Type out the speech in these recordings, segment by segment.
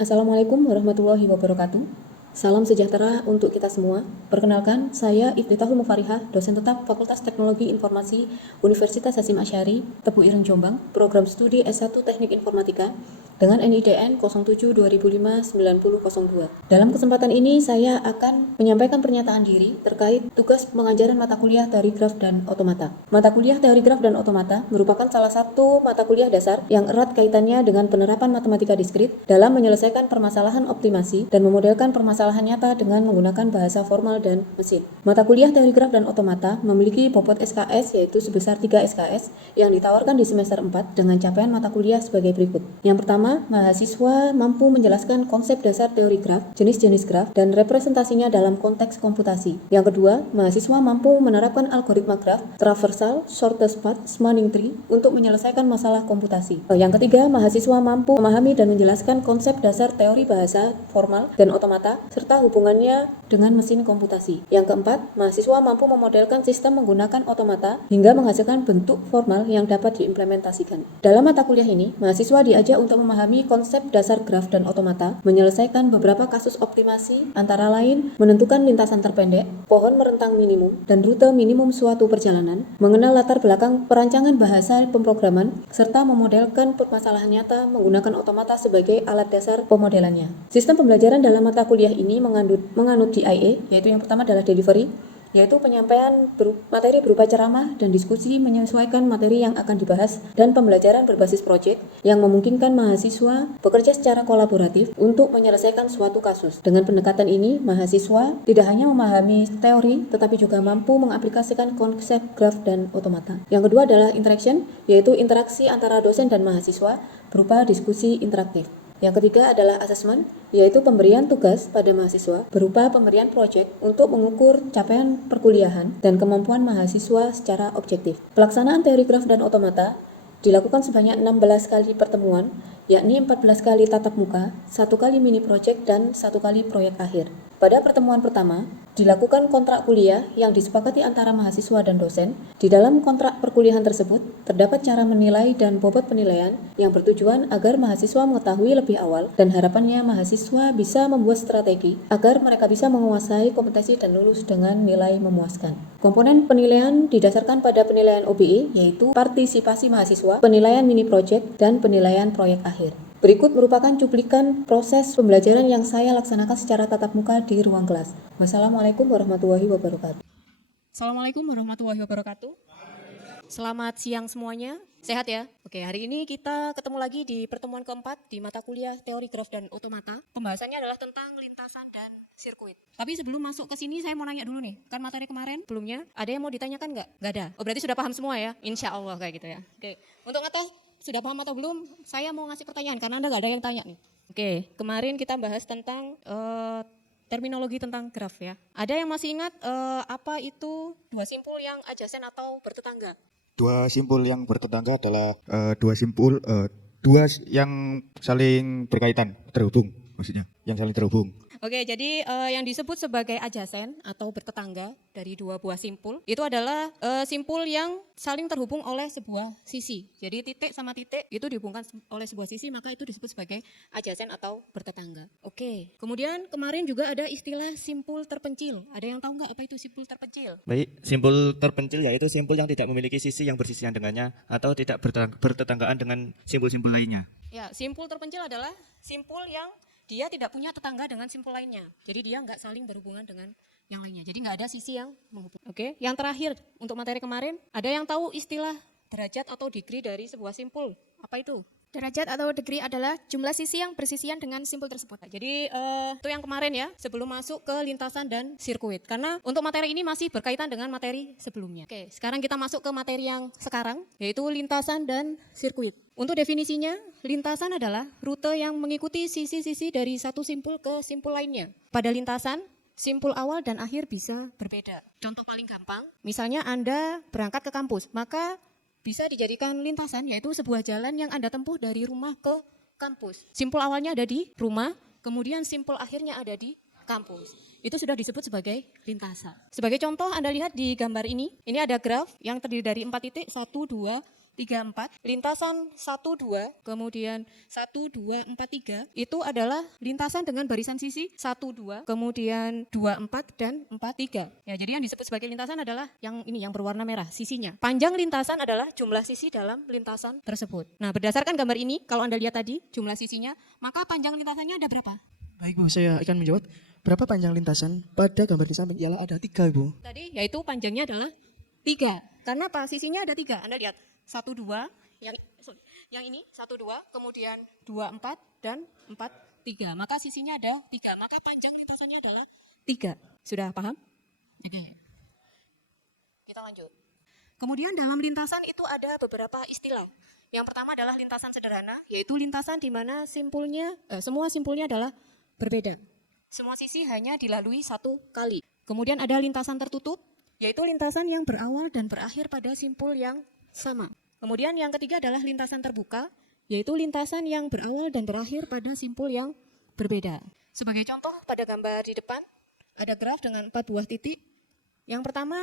Assalamualaikum warahmatullahi wabarakatuh. Salam sejahtera untuk kita semua. Perkenalkan, saya Iftitahul Mufarihah, dosen tetap Fakultas Teknologi Informasi Universitas Hasyim Asy'ari, Tebu Ireng Jombang, program studi S1 Teknik Informatika dengan NIDN 07-2005-9002. Dalam kesempatan ini, saya akan menyampaikan pernyataan diri terkait tugas pengajaran mata kuliah teori graf dan otomata. Mata kuliah teori graf dan otomata merupakan salah satu mata kuliah dasar yang erat kaitannya dengan penerapan matematika diskrit dalam menyelesaikan permasalahan optimasi dan memodelkan permasalahan nyata dengan menggunakan bahasa formal dan mesin. Mata kuliah teori graf dan otomata memiliki bobot SKS yaitu sebesar 3 SKS yang ditawarkan di semester 4 dengan capaian mata kuliah sebagai berikut. Yang pertama, mahasiswa mampu menjelaskan konsep dasar teori graf, jenis-jenis graf, dan representasinya dalam konteks komputasi. Yang kedua, mahasiswa mampu menerapkan algoritma graf, traversal, shortest path, spanning tree untuk menyelesaikan masalah komputasi. Yang ketiga, mahasiswa mampu memahami dan menjelaskan konsep dasar teori bahasa formal dan otomata serta hubungannya dengan mesin komputasi. Yang keempat, mahasiswa mampu memodelkan sistem menggunakan otomata hingga menghasilkan bentuk formal yang dapat diimplementasikan. Dalam mata kuliah ini, mahasiswa diajak untuk memahami konsep dasar graf dan otomata, menyelesaikan beberapa kasus optimasi, antara lain menentukan lintasan terpendek, pohon merentang minimum, dan rute minimum suatu perjalanan, mengenal latar belakang perancangan bahasa pemrograman, serta memodelkan permasalahan nyata menggunakan otomata sebagai alat dasar pemodelannya. Sistem pembelajaran dalam mata kuliah ini menganut DIA, yaitu yang pertama adalah delivery, yaitu penyampaian materi berupa ceramah dan diskusi menyesuaikan materi yang akan dibahas, dan pembelajaran berbasis proyek yang memungkinkan mahasiswa bekerja secara kolaboratif untuk menyelesaikan suatu kasus. Dengan pendekatan ini, mahasiswa tidak hanya memahami teori tetapi juga mampu mengaplikasikan konsep graf dan otomata. Yang kedua adalah interaction, yaitu interaksi antara dosen dan mahasiswa berupa diskusi interaktif. Yang ketiga adalah assessment, yaitu pemberian tugas pada mahasiswa berupa pemberian proyek untuk mengukur capaian perkuliahan dan kemampuan mahasiswa secara objektif. Pelaksanaan teori graf dan otomata dilakukan sebanyak 16 kali pertemuan, yakni 14 kali tatap muka, 1 kali mini project, dan 1 kali proyek akhir. Pada pertemuan pertama, dilakukan kontrak kuliah yang disepakati antara mahasiswa dan dosen. Di dalam kontrak perkuliahan tersebut, terdapat cara menilai dan bobot penilaian yang bertujuan agar mahasiswa mengetahui lebih awal dan harapannya mahasiswa bisa membuat strategi agar mereka bisa menguasai kompetensi dan lulus dengan nilai memuaskan. Komponen penilaian didasarkan pada penilaian OBE, yaitu partisipasi mahasiswa, penilaian mini project, dan penilaian proyek akhir. Berikut merupakan cuplikan proses pembelajaran yang saya laksanakan secara tatap muka di ruang kelas. Wassalamualaikum warahmatullahi wabarakatuh. Assalamualaikum warahmatullahi wabarakatuh. Selamat siang semuanya. Sehat ya? Oke, hari ini kita ketemu lagi di pertemuan keempat di mata kuliah teori graf dan otomata. Pembahasannya adalah tentang lintasan dan sirkuit. Tapi sebelum masuk ke sini saya mau nanya dulu nih. Kan materi kemarin sebelumnya ada yang mau ditanyakan nggak? Nggak ada. Oh, berarti sudah paham semua ya? Insya Allah kayak gitu ya. Oke, untuk ngetes sudah paham atau belum? Saya mau ngasih pertanyaan karena Anda nggak ada yang tanya nih. Oke, kemarin kita bahas tentang terminologi tentang graf ya. Ada yang masih ingat apa itu dua simpul yang adjacent atau bertetangga? Dua simpul yang bertetangga adalah dua yang saling berkaitan, terhubung maksudnya, yang saling terhubung. Oke, jadi yang disebut sebagai adjacent atau bertetangga dari dua buah simpul itu adalah simpul yang saling terhubung oleh sebuah sisi. Jadi titik sama titik itu dihubungkan oleh sebuah sisi, maka itu disebut sebagai adjacent atau bertetangga. Oke, kemudian kemarin juga ada istilah simpul terpencil. Ada yang tahu nggak apa itu simpul terpencil? Baik, simpul terpencil yaitu simpul yang tidak memiliki sisi yang bersisian dengannya atau tidak bertetanggaan dengan simpul-simpul lainnya. Ya, simpul terpencil adalah simpul yang dia tidak punya tetangga dengan simpul lainnya. Jadi dia nggak saling berhubungan dengan yang lainnya. Jadi nggak ada sisi yang menghubungi. Oke, yang terakhir untuk materi kemarin, ada yang tahu istilah derajat atau degree dari sebuah simpul? Apa itu? Derajat atau degree adalah jumlah sisi yang bersisian dengan simpul tersebut. Jadi itu yang kemarin ya, sebelum masuk ke lintasan dan sirkuit. Karena untuk materi ini masih berkaitan dengan materi sebelumnya. Oke, sekarang kita masuk ke materi yang sekarang, yaitu lintasan dan sirkuit. Untuk definisinya, lintasan adalah rute yang mengikuti sisi-sisi dari satu simpul ke simpul lainnya. Pada lintasan, simpul awal dan akhir bisa berbeda. Contoh paling gampang, misalnya Anda berangkat ke kampus, maka bisa dijadikan lintasan, yaitu sebuah jalan yang Anda tempuh dari rumah ke kampus. Simpul awalnya ada di rumah, kemudian simpul akhirnya ada di kampus. Itu sudah disebut sebagai lintasan. Sebagai contoh Anda lihat di gambar ini ada graf yang terdiri dari 4 titik, 1, 2, 4, lintasan 1, 2, kemudian 1, 2, 4, 3, itu adalah lintasan dengan barisan sisi 1, 2, kemudian 2, 4, dan 4, 3. Ya, jadi yang disebut sebagai lintasan adalah yang ini, yang berwarna merah, sisinya. Panjang lintasan adalah jumlah sisi dalam lintasan tersebut. Nah, berdasarkan gambar ini, kalau Anda lihat tadi, jumlah sisinya, maka panjang lintasannya ada berapa? Baik Bu, saya akan menjawab. Berapa panjang lintasan pada gambar di samping? Ialah ada 3 Ibu. Tadi yaitu panjangnya adalah 3. Karena apa? Sisinya ada 3. Anda lihat 1, 2, yang ini 1, 2, kemudian 2, 4, dan 4, 3. Maka sisinya ada 3. Maka panjang lintasannya adalah 3. Sudah paham? Oke. Kita lanjut. Kemudian dalam lintasan itu ada beberapa istilah. Yang pertama adalah lintasan sederhana, yaitu lintasan di mana semua simpulnya adalah berbeda. Semua sisi hanya dilalui satu kali. Kemudian ada lintasan tertutup, yaitu lintasan yang berawal dan berakhir pada simpul yang sama. Kemudian yang ketiga adalah lintasan terbuka, yaitu lintasan yang berawal dan berakhir pada simpul yang berbeda. Sebagai contoh pada gambar di depan, ada graf dengan 4 buah titik. Yang pertama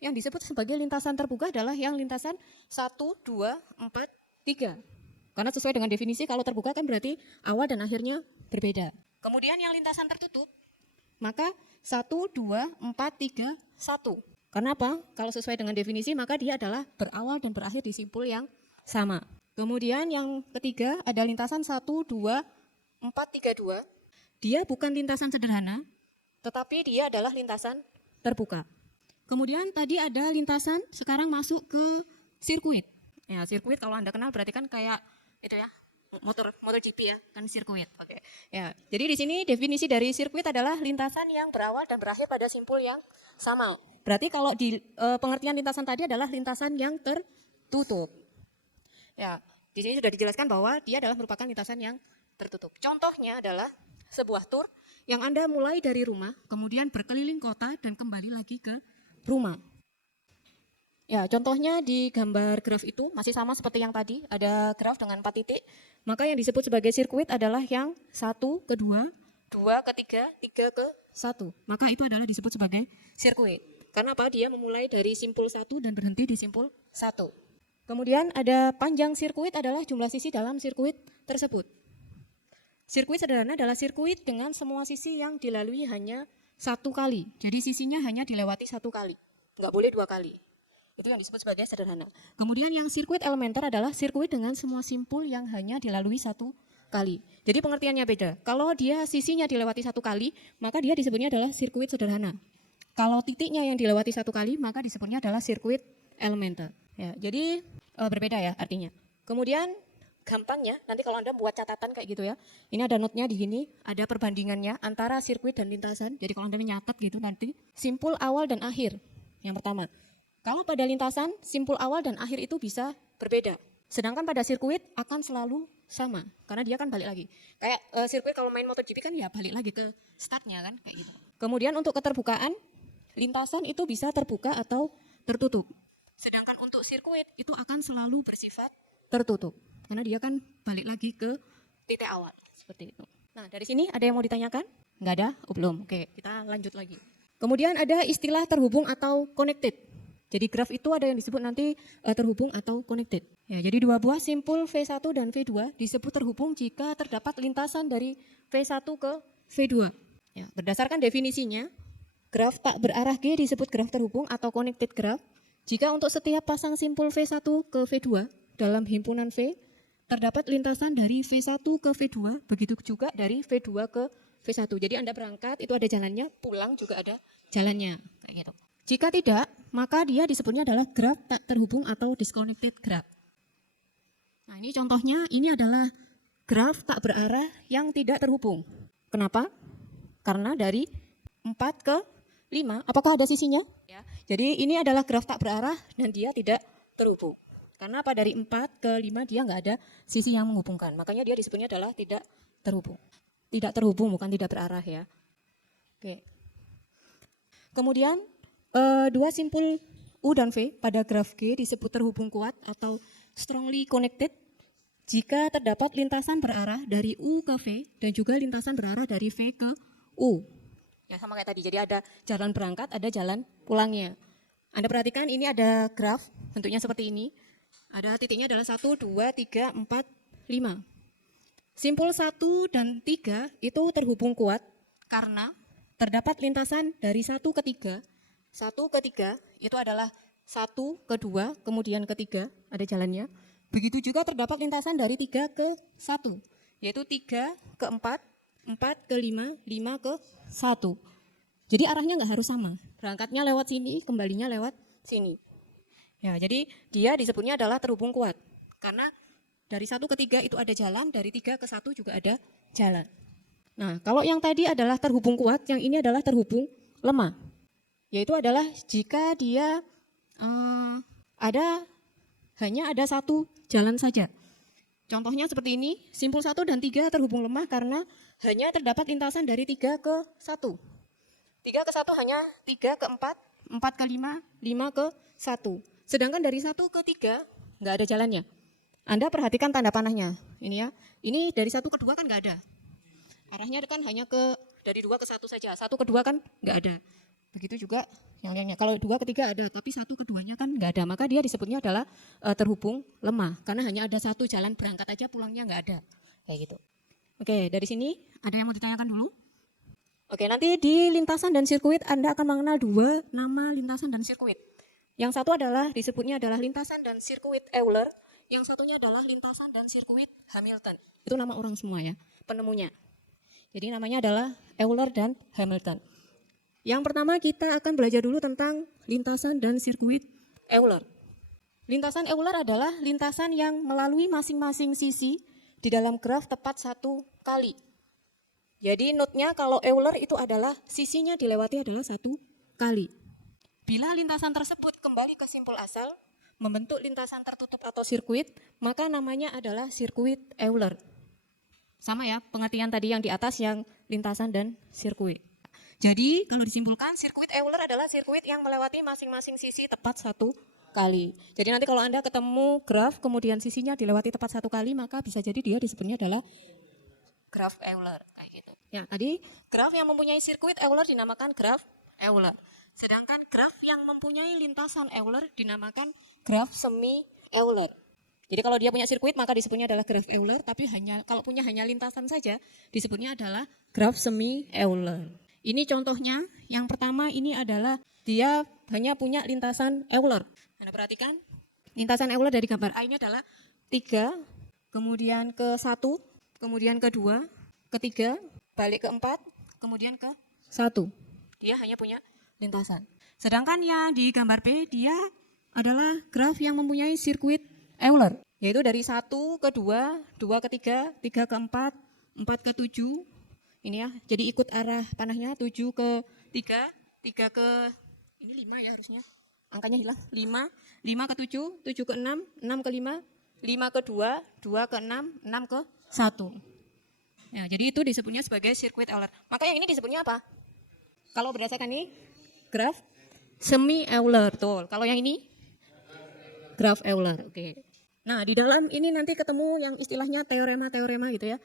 yang disebut sebagai lintasan terbuka adalah yang lintasan 1, 2, 4, 3. Karena sesuai dengan definisi kalau terbuka kan berarti awal dan akhirnya berbeda. Kemudian yang lintasan tertutup, maka 1, 2, 4, 3, 1. Karena apa? Kalau sesuai dengan definisi maka dia adalah berawal dan berakhir di simpul yang sama. Kemudian yang ketiga ada lintasan 1, 2, 4, 3, 2. Dia bukan lintasan sederhana, tetapi dia adalah lintasan terbuka. Kemudian tadi ada lintasan sekarang masuk ke sirkuit. Ya, sirkuit kalau Anda kenal berarti kan kayak itu ya, motor GP ya, kan sirkuit. Oke. Ya, jadi di sini definisi dari sirkuit adalah lintasan yang berawal dan berakhir pada simpul yang sama. Berarti kalau di pengertian lintasan tadi adalah lintasan yang tertutup. Ya, di sini sudah dijelaskan bahwa dia adalah merupakan lintasan yang tertutup. Contohnya adalah sebuah tur yang Anda mulai dari rumah, kemudian berkeliling kota dan kembali lagi ke rumah. Ya, contohnya di gambar graf itu masih sama seperti yang tadi, ada graf dengan 4 titik. Maka yang disebut sebagai sirkuit adalah yang 1 ke 2, 2 ke 3, 3 ke 1. Maka itu adalah disebut sebagai sirkuit. Karena apa? Dia memulai dari simpul 1 dan berhenti di simpul 1. Kemudian ada panjang sirkuit adalah jumlah sisi dalam sirkuit tersebut. Sirkuit sederhana adalah sirkuit dengan semua sisi yang dilalui hanya 1 kali. Jadi sisinya hanya dilewati 1 kali, nggak boleh 2 kali. Itu yang disebut sebagai sederhana. Kemudian yang sirkuit elementer adalah sirkuit dengan semua simpul yang hanya dilalui 1 kali. Jadi pengertiannya beda. Kalau dia sisinya dilewati 1 kali, maka dia disebutnya adalah sirkuit sederhana. Kalau titiknya yang dilewati 1 kali, maka disebutnya adalah sirkuit elementer. Ya, jadi berbeda ya artinya. Kemudian gampangnya, nanti kalau Anda buat catatan kayak gitu ya, ini ada note-nya di sini, ada perbandingannya antara sirkuit dan lintasan. Jadi kalau Anda nyatet gitu nanti, simpul awal dan akhir. Yang pertama, kalau pada lintasan, simpul awal dan akhir itu bisa berbeda. Sedangkan pada sirkuit akan selalu sama, karena dia kan balik lagi. Kayak sirkuit kalau main MotoGP kan ya balik lagi ke startnya kan, kayak gitu. Kemudian untuk keterbukaan, lintasan itu bisa terbuka atau tertutup. Sedangkan untuk sirkuit itu akan selalu bersifat tertutup. Karena dia kan balik lagi ke titik awal, seperti itu. Nah, dari sini ada yang mau ditanyakan? Nggak ada? Oh, belum. Oke, kita lanjut lagi. Kemudian ada istilah terhubung atau connected. Jadi graf itu ada yang disebut nanti terhubung atau connected. Ya, jadi dua buah simpul V1 dan V2 disebut terhubung jika terdapat lintasan dari V1 ke V2. Ya, berdasarkan definisinya, graf tak berarah G disebut graf terhubung atau connected graph. Jika untuk setiap pasang simpul V1 ke V2 dalam himpunan V, terdapat lintasan dari V1 ke V2, begitu juga dari V2 ke V1. Jadi Anda berangkat, itu ada jalannya, pulang juga ada jalannya. Kayak gitu. Jika tidak, maka dia disebutnya adalah graf tak terhubung atau disconnected graph. Nah ini contohnya, ini adalah graf tak berarah yang tidak terhubung. Kenapa? Karena dari 4 ke 5, apakah ada sisinya? Ya. Jadi ini adalah graf tak berarah dan dia tidak terhubung. Karena apa? Dari 4 ke 5 dia nggak ada sisi yang menghubungkan. Makanya dia disebutnya adalah tidak terhubung. Tidak terhubung, bukan tidak berarah ya. Oke. Kemudian dua simpul U dan V pada graf G disebut terhubung kuat atau strongly connected jika terdapat lintasan berarah dari U ke V dan juga lintasan berarah dari V ke U. Ya sama kayak tadi, jadi ada jalan berangkat, ada jalan pulangnya. Anda perhatikan ini ada graf, bentuknya seperti ini. Ada titiknya adalah 1, 2, 3, 4, 5. Simpul 1 dan 3 itu terhubung kuat karena terdapat lintasan dari 1 ke 3. 1 ke 3 itu adalah 1 ke 2, kemudian ke 3 ada jalannya. Begitu juga terdapat lintasan dari 3 ke 1, yaitu 3 ke 4, 4 ke 5, 5 ke 1. Jadi arahnya nggak harus sama. Berangkatnya lewat sini, kembalinya lewat sini. Ya, jadi dia disebutnya adalah terhubung kuat. Karena dari 1 ke 3 itu ada jalan, dari 3 ke 1 juga ada jalan. Nah, kalau yang tadi adalah terhubung kuat, yang ini adalah terhubung lemah. Yaitu adalah jika dia hanya ada satu jalan saja. Contohnya seperti ini, simpul 1 dan 3 terhubung lemah karena hanya terdapat lintasan dari 3 ke 1. 3 ke 1 hanya 3 ke 4, 4 ke 5, 5 ke 1. Sedangkan dari 1 ke 3 nggak ada jalannya. Anda perhatikan tanda panahnya. Ini ya. Ini dari 1 ke 2 kan nggak ada. Arahnya kan hanya dari 2 ke 1 saja. 1 ke 2 kan nggak ada. Begitu juga yang lainnya. Kalau 2 ke 3 ada, tapi 1 ke 2-nya kan nggak ada. Maka dia disebutnya adalah terhubung lemah. Karena hanya ada satu jalan berangkat aja, pulangnya nggak ada. Kayak gitu. Oke, dari sini ada yang mau ditanyakan dulu? Oke, nanti di lintasan dan sirkuit Anda akan mengenal dua nama lintasan dan sirkuit. Yang satu adalah disebutnya adalah lintasan dan sirkuit Euler. Yang satunya adalah lintasan dan sirkuit Hamilton. Itu nama orang semua ya, penemunya. Jadi namanya adalah Euler dan Hamilton. Yang pertama kita akan belajar dulu tentang lintasan dan sirkuit Euler. Lintasan Euler adalah lintasan yang melalui masing-masing sisi di dalam graf tepat satu kali. Jadi notnya kalau Euler itu adalah sisinya dilewati adalah satu kali. Bila lintasan tersebut kembali ke simpul asal, membentuk lintasan tertutup atau sirkuit, maka namanya adalah sirkuit Euler. Sama ya, pengertian tadi yang di atas yang lintasan dan sirkuit. Jadi kalau disimpulkan, sirkuit Euler adalah sirkuit yang melewati masing-masing sisi tepat satu kali. Jadi nanti kalau Anda ketemu graf, kemudian sisinya dilewati tepat satu kali, maka bisa jadi dia disebutnya adalah graf Euler. Kayak gitu. Ya, tadi graf yang mempunyai sirkuit Euler dinamakan graf Euler. Sedangkan graf yang mempunyai lintasan Euler dinamakan graf semi Euler. Jadi kalau dia punya sirkuit maka disebutnya adalah graf Euler, tapi kalau punya hanya lintasan saja disebutnya adalah graf semi Euler. Ini contohnya, yang pertama ini adalah dia hanya punya lintasan Euler. Anda perhatikan, lintasan Euler dari gambar A ini adalah 3, kemudian ke 1, kemudian ke 2, ke 3, balik ke 4, kemudian ke 1. Dia hanya punya lintasan. Sedangkan yang di gambar B dia adalah graf yang mempunyai sirkuit Euler, yaitu dari 1 ke 2, 2 ke 3, 3 ke 4, 4 ke 7. Ini ya, jadi ikut arah panahnya 7 ke 3, 3 ke ini 5 ya harusnya. Angkanya hilang. 5, 5 ke 7, 7 ke 6, 6 ke 5, 5 ke 2, 2 ke 6, 6 ke 1. Ya, jadi itu disebutnya sebagai sirkuit Euler. Maka yang ini disebutnya apa? Kalau berdasarkan ini graf semi Euler, betul. Kalau yang ini graf Euler. Oke. Nah, di dalam ini nanti ketemu yang istilahnya teorema-teorema gitu ya.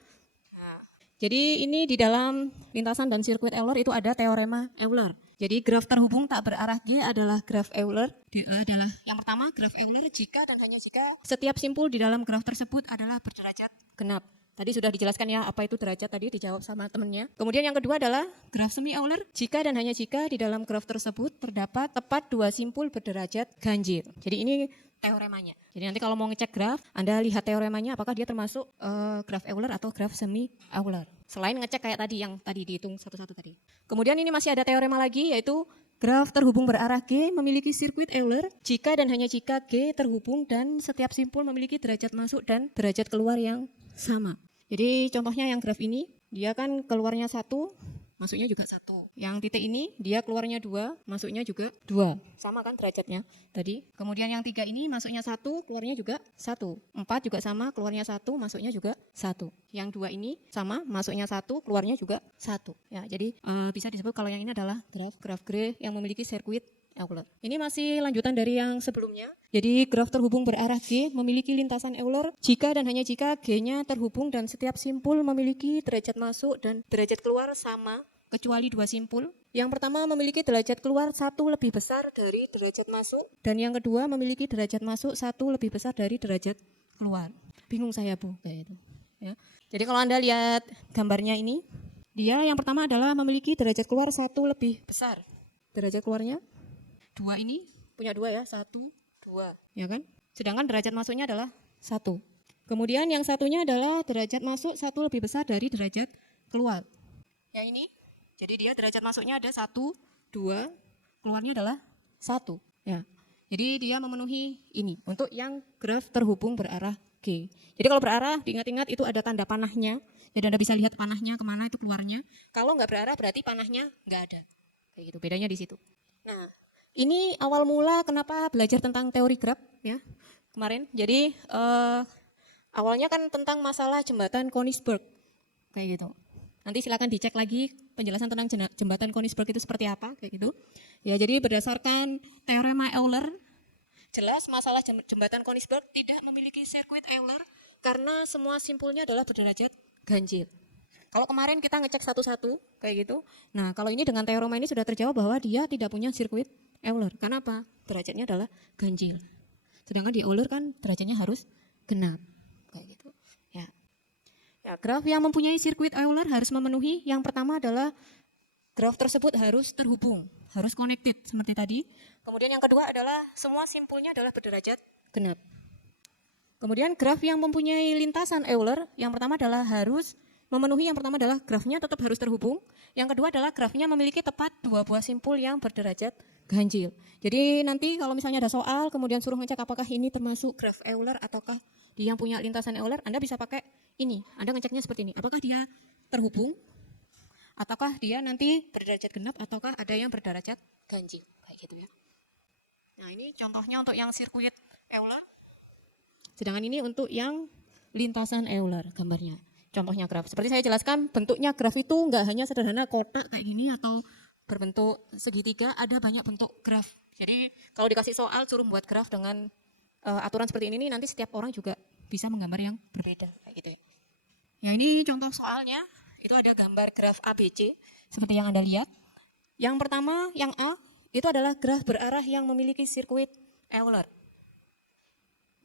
Nah, jadi ini di dalam lintasan dan sirkuit Euler itu ada teorema Euler. Jadi graf terhubung tak berarah G adalah graf Euler. Adalah yang pertama graf Euler jika dan hanya jika setiap simpul di dalam graf tersebut adalah berderajat genap. Tadi sudah dijelaskan ya apa itu derajat tadi dijawab sama temennya. Kemudian yang kedua adalah graf semi Euler jika dan hanya jika di dalam graf tersebut terdapat tepat dua simpul berderajat ganjil. Jadi ini teoremanya. Jadi nanti kalau mau ngecek graf, Anda lihat teoremanya apakah dia termasuk graf Euler atau graf semi Euler. Selain ngecek kayak tadi yang tadi dihitung satu-satu tadi. Kemudian ini masih ada teorema lagi yaitu graf terhubung berarah G memiliki sirkuit Euler jika dan hanya jika G terhubung dan setiap simpul memiliki derajat masuk dan derajat keluar yang sama. Jadi contohnya yang graf ini, dia kan keluarnya 1, masuknya juga 1. Yang titik ini, dia keluarnya 2, masuknya juga 2. Sama kan derajatnya tadi. Kemudian yang 3 ini, masuknya 1, keluarnya juga 1. 4 juga sama, keluarnya 1, masuknya juga 1. Yang 2 ini sama, masuknya 1, keluarnya juga 1. Ya, jadi bisa disebut kalau yang ini adalah graf G yang memiliki sirkuit Euler. Ini masih lanjutan dari yang sebelumnya. Jadi graf terhubung berarah G memiliki lintasan Euler jika dan hanya jika G-nya terhubung dan setiap simpul memiliki derajat masuk dan derajat keluar sama kecuali dua simpul. Yang pertama memiliki derajat keluar 1 lebih besar dari derajat masuk, dan yang kedua memiliki derajat masuk 1 lebih besar dari derajat keluar. Bingung saya Bu, kayak itu. Ya. Jadi kalau Anda lihat gambarnya ini, dia yang pertama adalah memiliki derajat keluar 1 lebih besar. Derajat keluarnya 2 ini, punya 2 ya, 1, 2, ya kan? Sedangkan derajat masuknya adalah 1. Kemudian yang satunya adalah derajat masuk 1 lebih besar dari derajat keluar. Yang ini, jadi dia derajat masuknya ada 1, 2, keluarnya adalah 1. Ya. Jadi dia memenuhi ini untuk yang graf terhubung berarah G. Jadi kalau berarah, diingat-ingat itu ada tanda panahnya. Jadi Anda bisa lihat panahnya kemana itu keluarnya. Kalau nggak berarah berarti panahnya nggak ada. Kayak gitu, bedanya di situ. Nah, ini awal mula kenapa belajar tentang teori graf ya kemarin. Jadi awalnya kan tentang masalah jembatan Konigsberg kayak gitu. Nanti silakan dicek lagi penjelasan tentang jembatan Konigsberg itu seperti apa kayak gitu. Ya, jadi berdasarkan teorema Euler, jelas masalah jembatan Konigsberg tidak memiliki sirkuit Euler karena semua simpulnya adalah berderajat ganjil. Kalau kemarin kita ngecek satu-satu kayak gitu. Nah, kalau ini dengan teorema ini sudah terjawab bahwa dia tidak punya sirkuit Euler. Karena apa? Derajatnya adalah ganjil. Sedangkan di Euler kan derajatnya harus genap. Kayak gitu. Ya. Ya, graf yang mempunyai sirkuit Euler harus memenuhi, yang pertama adalah graf tersebut harus terhubung, harus connected seperti tadi. Kemudian yang kedua adalah semua simpulnya adalah berderajat genap. Kemudian graf yang mempunyai lintasan Euler, yang pertama adalah harus memenuhi, yang pertama adalah grafnya tetap harus terhubung. Yang kedua adalah grafnya memiliki tepat 2 buah simpul yang berderajat ganjil. Jadi nanti kalau misalnya ada soal, kemudian suruh ngecek apakah ini termasuk graf Euler ataukah dia yang punya lintasan Euler, Anda bisa pakai ini. Anda ngeceknya seperti ini. Apakah dia terhubung? Ataukah dia nanti berderajat genap ataukah ada yang berderajat ganjil? Kayak gitu ya. Nah, ini contohnya untuk yang sirkuit Euler. Sedangkan ini untuk yang lintasan Euler gambarnya. Contohnya graf. Seperti saya jelaskan, bentuknya graf itu enggak hanya sederhana kotak kayak gini atau berbentuk segitiga, ada banyak bentuk graf. Jadi kalau dikasih soal suruh buat graf dengan aturan seperti ini, nanti setiap orang juga bisa menggambar yang berbeda kayak gitu ya. Ya, ini contoh soalnya, itu ada gambar graf ABC seperti yang Anda lihat. Yang pertama, yang A, itu adalah graf berarah yang memiliki sirkuit Euler.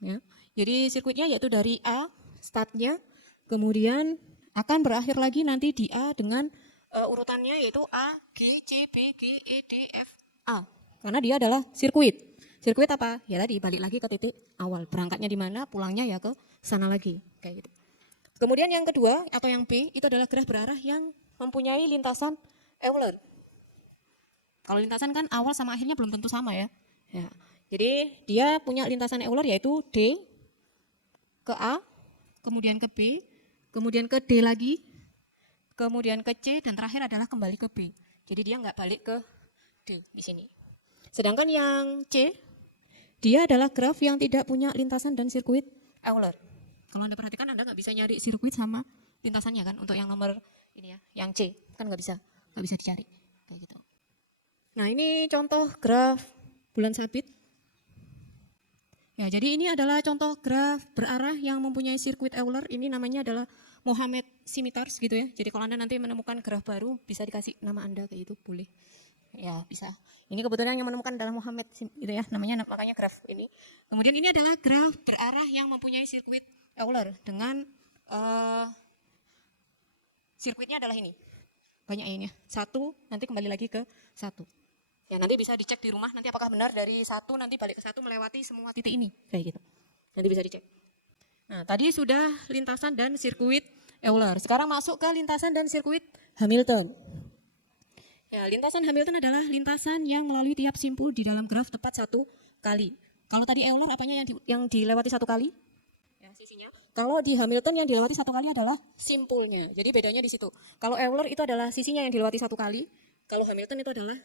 Ya. Jadi sirkuitnya yaitu dari A, startnya, kemudian akan berakhir lagi nanti di A dengan urutannya yaitu A, G, C, B, G, E, D, F, A. Karena dia adalah sirkuit. Sirkuit apa? Ya tadi balik lagi ke titik awal. Berangkatnya di mana, pulangnya ya ke sana lagi. Kayak gitu. Kemudian yang kedua atau yang B itu adalah graf berarah yang mempunyai lintasan Euler. Kalau lintasan kan awal sama akhirnya belum tentu sama ya. Ya. Jadi dia punya lintasan Euler yaitu D ke A, kemudian ke B, kemudian ke D lagi, kemudian ke C, dan terakhir adalah kembali ke B. Jadi dia nggak balik ke D di sini. Sedangkan yang C, dia adalah graf yang tidak punya lintasan dan sirkuit Euler. Kalau Anda perhatikan, Anda nggak bisa nyari sirkuit sama lintasannya kan untuk yang nomor ini ya, yang C kan nggak bisa dicari kayak gitu. Nah, ini contoh graf bulan sabit. Ya, jadi ini adalah contoh graf berarah yang mempunyai sirkuit Euler. Ini namanya adalah Mohammed scimitars gitu ya. Jadi kalau Anda nanti menemukan graf baru bisa dikasih nama Anda kayak gitu, boleh. Ya, bisa. Ini kebetulan yang menemukan adalah Mohammed gitu ya, namanya makanya graf ini. Kemudian ini adalah graf berarah yang mempunyai sirkuit Euler dengan sirkuitnya adalah ini. Banyak ini ya. 1 nanti kembali lagi ke 1. Ya, nanti bisa dicek di rumah nanti apakah benar dari 1 nanti balik ke 1 melewati semua titik ini kayak gitu. Nanti bisa dicek. Nah, tadi sudah lintasan dan sirkuit Euler. Sekarang masuk ke lintasan dan sirkuit Hamilton. Ya, lintasan Hamilton adalah lintasan yang melalui tiap simpul di dalam graf tepat 1 kali. Kalau tadi Euler apanya yang dilewati 1 kali? Ya, sisinya. Kalau di Hamilton yang dilewati 1 kali adalah simpulnya. Jadi bedanya di situ. Kalau Euler itu adalah sisinya yang dilewati 1 kali. Kalau Hamilton itu adalah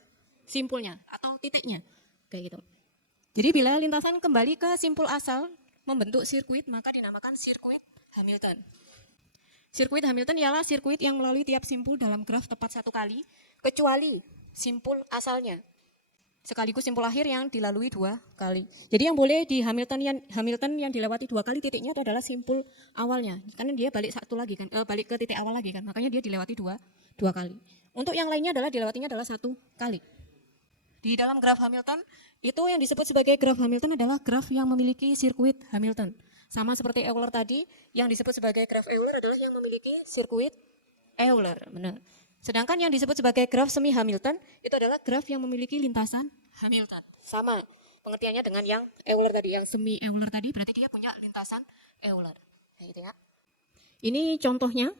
simpulnya atau titiknya. Kayak gitu. Jadi bila lintasan kembali ke simpul asal membentuk sirkuit, maka dinamakan sirkuit Hamilton. Sirkuit Hamilton ialah sirkuit yang melalui tiap simpul dalam graf tepat 1 kali, kecuali simpul asalnya. Sekaligus simpul akhir yang dilalui 2 kali. Jadi yang boleh di Hamilton yang dilewati 2 kali titiknya itu adalah simpul awalnya. Karena dia balik 1 lagi kan, balik ke titik awal lagi kan. Makanya dia dilewati 2 kali. Untuk yang lainnya adalah dilewatinya adalah 1 kali. Di dalam graf Hamilton, itu yang disebut sebagai graf Hamilton adalah graf yang memiliki sirkuit Hamilton. Sama seperti Euler tadi, yang disebut sebagai graf Euler adalah yang memiliki sirkuit Euler. Benar. Sedangkan yang disebut sebagai graf semi Hamilton, itu adalah graf yang memiliki lintasan Hamilton. Sama pengertiannya dengan yang Euler tadi, yang semi Euler tadi, berarti dia punya lintasan Euler. Kayak gitu ya. Ini contohnya.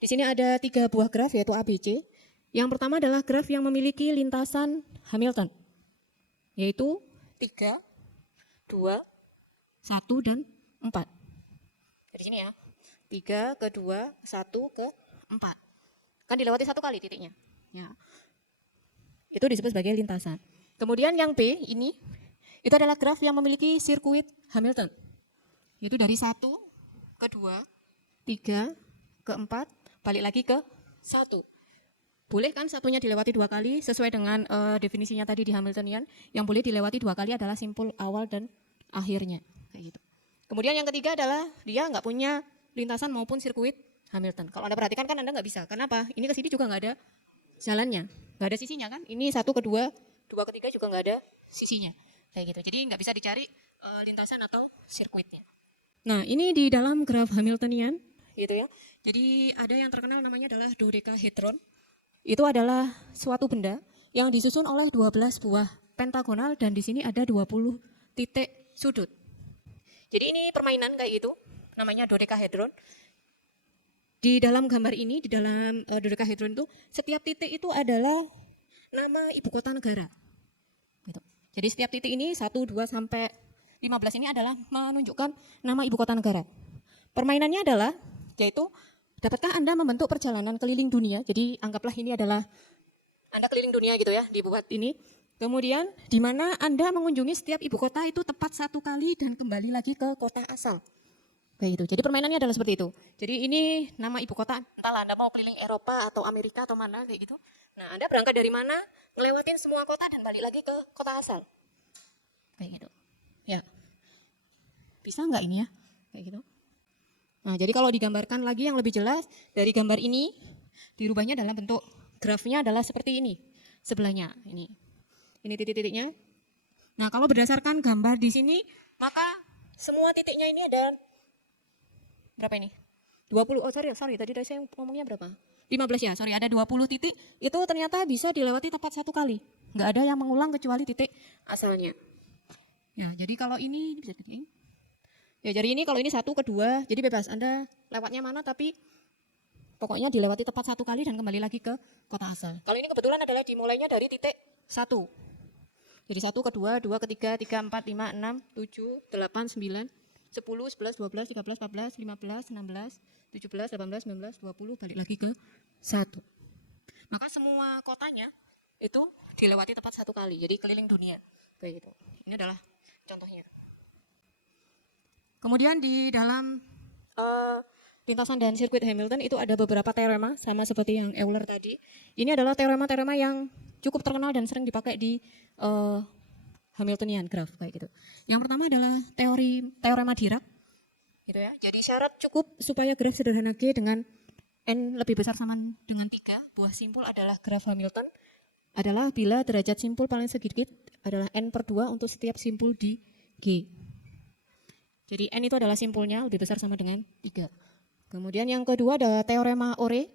Di sini ada 3 buah graf yaitu ABC. Yang pertama adalah graf yang memiliki lintasan Hamilton, yaitu 3, 2, 1, dan 4. Di sini ya, 3 ke 2, 1 ke 4. Kan dilewati 1 kali titiknya. Ya. Itu disebut sebagai lintasan. Kemudian yang B ini, itu adalah graf yang memiliki sirkuit Hamilton, yaitu dari 1 ke 2, 3 ke 4, balik lagi ke 1. Boleh kan satunya dilewati 2 kali sesuai dengan definisinya tadi di Hamiltonian. Yang boleh dilewati 2 kali adalah simpul awal dan akhirnya. Kayak gitu. Kemudian yang ketiga adalah dia nggak punya lintasan maupun sirkuit Hamilton. Kalau Anda perhatikan kan Anda nggak bisa. Kenapa? Ini ke sini juga nggak ada jalannya. Nggak ada sisinya kan. Ini 1 ke 2, 2 ke 3 juga nggak ada sisinya. Kayak gitu. Jadi nggak bisa dicari lintasan atau sirkuitnya. Nah ini di dalam graf Hamiltonian gitu ya. Jadi ada yang terkenal namanya adalah dodecahedron. Itu adalah suatu benda yang disusun oleh 12 buah pentagonal dan di sini ada 20 titik sudut. Jadi ini permainan kayak gitu, namanya dodecahedron. Di dalam gambar ini, di dalam dodecahedron itu, setiap titik itu adalah nama ibu kota negara. Gitu. Jadi setiap titik ini 1, 2 sampai 15 ini adalah menunjukkan nama ibu kota negara. Permainannya adalah yaitu dapatkah Anda membentuk perjalanan keliling dunia? Jadi anggaplah ini adalah Anda keliling dunia gitu ya, dibuat ini. Kemudian di mana Anda mengunjungi setiap ibu kota itu tepat 1 kali dan kembali lagi ke kota asal. Kayak gitu. Jadi permainannya adalah seperti itu. Jadi ini nama ibu kota, entahlah Anda mau keliling Eropa atau Amerika atau mana kayak gitu. Nah Anda berangkat dari mana, ngelewatin semua kota dan balik lagi ke kota asal. Kayak gitu. Ya. Bisa nggak ini ya? Kayak gitu. Nah, jadi kalau digambarkan lagi yang lebih jelas, dari gambar ini dirubahnya dalam bentuk grafnya adalah seperti ini. Sebelahnya ini. Ini titik-titiknya. Nah, kalau berdasarkan gambar di sini, maka semua titiknya ini ada berapa ini? 20. Oh, sorry. Tadi saya ngomongnya berapa? 15 ya. Sorry, ada 20 titik. Itu ternyata bisa dilewati tepat 1 kali. Nggak ada yang mengulang kecuali titik asalnya. Ya, jadi kalau ini bisa titik. Ya jadi ini kalau ini 1 ke 2, jadi bebas Anda lewatnya mana tapi pokoknya dilewati tepat 1 kali dan kembali lagi ke kota asal. Kalau ini kebetulan adalah dimulainya dari titik 1. Jadi 1 ke 2, 2 ke 3, 3, 4, 5, 6, 7, 8, 9, 10, 11, 12, 13, 14, 15, 16, 17, 18, 19, 20, balik lagi ke 1. Maka semua kotanya itu dilewati tepat 1 kali, jadi keliling dunia. Kayak gitu. Ini adalah contohnya. Kemudian di dalam lintasan dan sirkuit Hamilton itu ada beberapa teorema sama seperti yang Euler tadi. Ini adalah teorema-teorema yang cukup terkenal dan sering dipakai di Hamiltonian graph kayak gitu. Yang pertama adalah teorema Dirac. Gitu ya. Jadi syarat cukup supaya graf sederhana G dengan n lebih besar sama dengan 3 buah simpul adalah graf Hamilton adalah bila derajat simpul paling sedikit adalah n/2 untuk setiap simpul di G. Jadi n itu adalah simpulnya lebih besar sama dengan 3. Kemudian yang kedua adalah teorema Ore,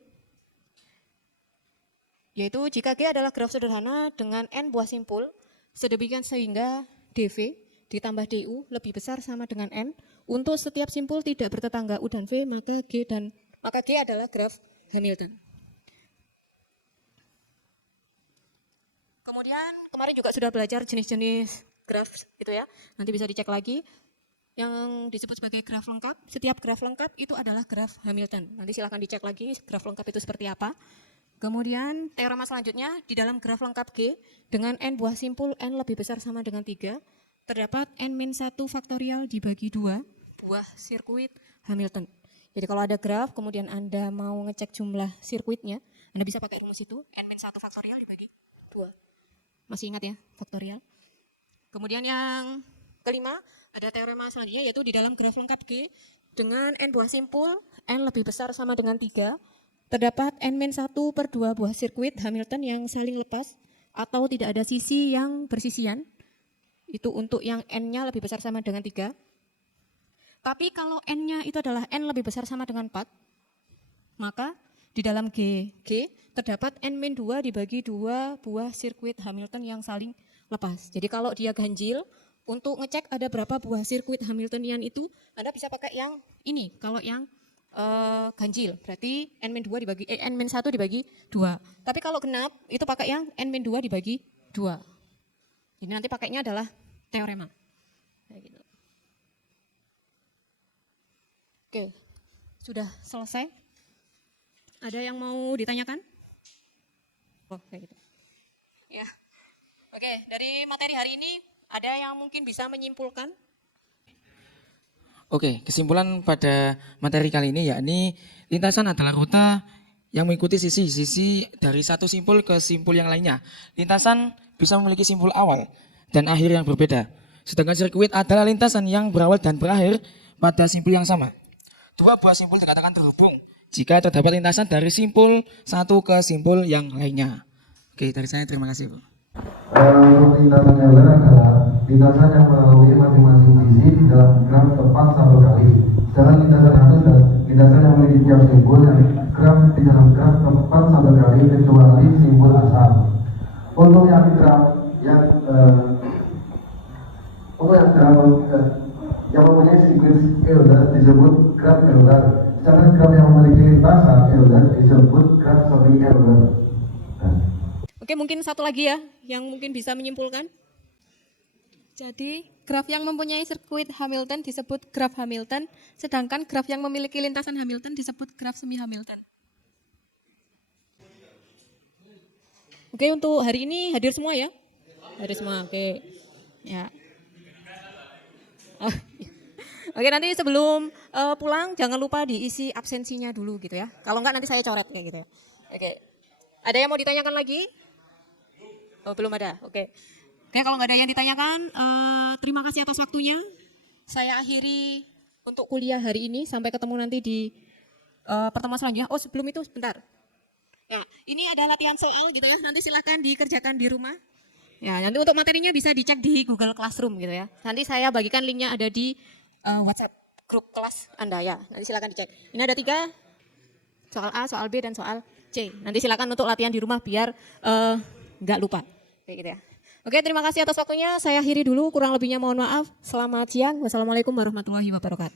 yaitu jika G adalah graf sederhana dengan n buah simpul, sedemikian sehingga dV ditambah du lebih besar sama dengan n, untuk setiap simpul tidak bertetangga u dan v, maka G adalah graf Hamilton. Kemudian kemarin juga sudah belajar jenis-jenis graf gitu ya, nanti bisa dicek lagi. Yang disebut sebagai graf lengkap, setiap graf lengkap itu adalah graf Hamilton. Nanti silahkan dicek lagi graf lengkap itu seperti apa. Kemudian teorema selanjutnya, di dalam graf lengkap G dengan n buah simpul n lebih besar sama dengan 3, terdapat n-1 faktorial dibagi 2 buah sirkuit Hamilton. Jadi kalau ada graf, kemudian Anda mau ngecek jumlah sirkuitnya, Anda bisa pakai rumus itu, n-1 faktorial dibagi 2. Masih ingat ya, faktorial. Kemudian yang kelima, ada teorema selanjutnya yaitu di dalam graf lengkap G dengan n buah simpul, n lebih besar sama dengan 3, terdapat N-1 per 2 buah sirkuit Hamilton yang saling lepas atau tidak ada sisi yang bersisian. Itu untuk yang N-nya lebih besar sama dengan 3. Tapi kalau N-nya itu adalah N lebih besar sama dengan 4, maka di dalam G terdapat N-2 dibagi 2 buah sirkuit Hamilton yang saling lepas. Jadi kalau dia ganjil, untuk ngecek ada berapa buah sirkuit Hamiltonian itu, Anda bisa pakai yang ini. Kalau yang ganjil, berarti N-1 dibagi 2. Tapi kalau genap, itu pakai yang N-2 dibagi 2. Jadi nanti pakainya adalah teorema. Kayak gitu. Oke, sudah selesai. Ada yang mau ditanyakan? Oh, kayak gitu. Ya. Oke, dari materi hari ini ada yang mungkin bisa menyimpulkan? Oke, kesimpulan pada materi kali ini yakni lintasan adalah rute yang mengikuti sisi dari satu simpul ke simpul yang lainnya. Lintasan bisa memiliki simpul awal dan akhir yang berbeda. Sedangkan sirkuit adalah lintasan yang berawal dan berakhir pada simpul yang sama. 2 buah simpul dikatakan terhubung jika terdapat lintasan dari simpul satu ke simpul yang lainnya. Oke, dari saya terima kasih, Bu. Untuk lintasan yang benar adalah lintasan yang melalui masing-masing sisi di dalam graf tepat satu kali. Sedangkan lintasan satu dan lintasan yang memiliki tiap simpul yang graf di dalam graf tepat satu kali kecuali simpul asal. Untuk yang graf yang yang mempunyai sekuens Euler disebut graf Euler. Sedangkan graf yang memiliki lintasan Euler disebut graf semi Euler. Oke, mungkin satu lagi ya, yang mungkin bisa menyimpulkan. Jadi, graf yang mempunyai sirkuit Hamilton disebut graf Hamilton, sedangkan graf yang memiliki lintasan Hamilton disebut graf semi Hamilton. Oke, untuk hari ini hadir semua ya? Hadir semua, oke. Ya. Oke, nanti sebelum pulang jangan lupa diisi absensinya dulu gitu ya. Kalau enggak nanti saya coret kayak gitu ya. Oke. Ada yang mau ditanyakan lagi? Oh, belum ada. Oke. Oke, kalau nggak ada yang ditanyakan, terima kasih atas waktunya. Saya akhiri untuk kuliah hari ini. Sampai ketemu nanti di pertemuan selanjutnya. Oh, sebelum itu sebentar. Ya, ini ada latihan soal gitu ya. Nanti silahkan dikerjakan di rumah. Ya, nanti untuk materinya bisa dicek di Google Classroom gitu ya. Nanti saya bagikan linknya ada di WhatsApp grup kelas Anda ya. Nanti silahkan dicek. Ini ada 3, soal A, soal B, dan soal C. Nanti silakan untuk latihan di rumah biar nggak lupa. Kayak gitu ya. Oke, terima kasih atas waktunya. Saya akhiri dulu. Kurang lebihnya mohon maaf. Selamat siang. Wassalamualaikum warahmatullahi wabarakatuh.